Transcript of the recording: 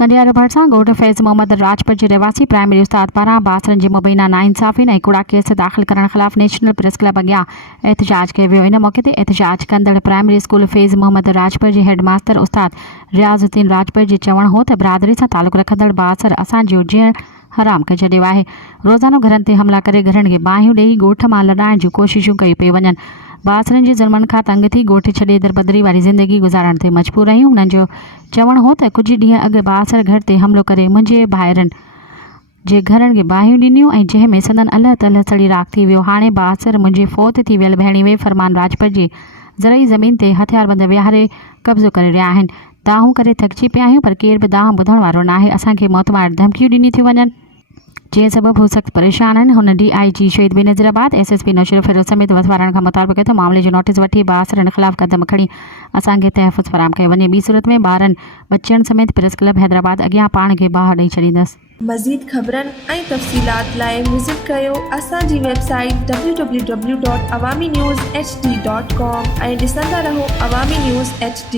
कंडियार भरिसां ॻोठ फैज़ मोहम्मद राजपुर जे रहवासी प्राइमरी उस्ताद पारां ॿासरनि जे मुबैना नाइंसाफ़ी ऐं कूड़ा केस दाख़िल करण ख़िलाफ़ नेशनल प्रेस क्लब अॻियां एहतजाज कयो वियो। इन मौक़े ते एहतजाज कंदड़ प्राइमरी स्कूल फैज़ मोहम्मद राजपुर जे हेड मास्टर उस्ताद रियाज़ुद्दीन राजपुर जे चवण हो त बिरादरी सां तालुक़ रखंदड़ ॿासर असांजो जीअण हराम करे छॾियो आहे। रोज़ानो घरनि ते हमला करे घरनि खे बाहियूं ॾेई ॻोठ मां लॾाइण जूं कोशिशूं कयूं पियूं वञनि। ॿासरनि जे ज़ुल्मनि खां तंग थी ॻोठ छॾे दरबदरी वारी ज़िंदगी गुज़ारण ते मजबूर आहियूं। हुननि जो चवणु हो त कुझु ॾींहं अॻु ॿासर घर ते हमिलो करे मुंहिंजे भाइरनि जे घरनि खे बाहियूं ॾिनियूं ऐं जंहिं में संदन अल्ह तल्ह सड़ी राख थी वियो। हाणे ॿासर मुंहिंजे फोत थी वियल भेणी वे फरमान राजपुर जे ज़रई ज़मीन ते हथियारबंद विहारे कब्ज़ो करे रहिया आहिनि। दाहूं करे थकिजी पिया आहियूं पर केर बि दाहूं ॿुधण वारो न आहे। असांखे मौतमार धमकियूं ॾिनी थियूं वञनि जंहिं सबबु हू सख़्तु परेशान आहिनि। हुन DIG शहीद बेनज़ीराबाद SSP नौशर फिरोज़ समेत वसवारनि खां मुतालबो कयो त मामले जो नोटिस वठी ॿासरनि ख़िलाफ़ क़दम खणी असांखे तहफ़ुज़ फराहम कयो वञे। ॿी सूरत में ॿारनि बच्चनि समेत प्रेस क्लब हैदराबाद अॻियां पाण खे बाहि ॾेई छॾींदसि। मज़ीद ख़बरनि ऐं तफ़सीलात लाइ विज़िट कयो असांजी वेबसाइट www.awamiNewsHD.com ऐं ॾिसंदा रहो अवामी न्यूज़ HD।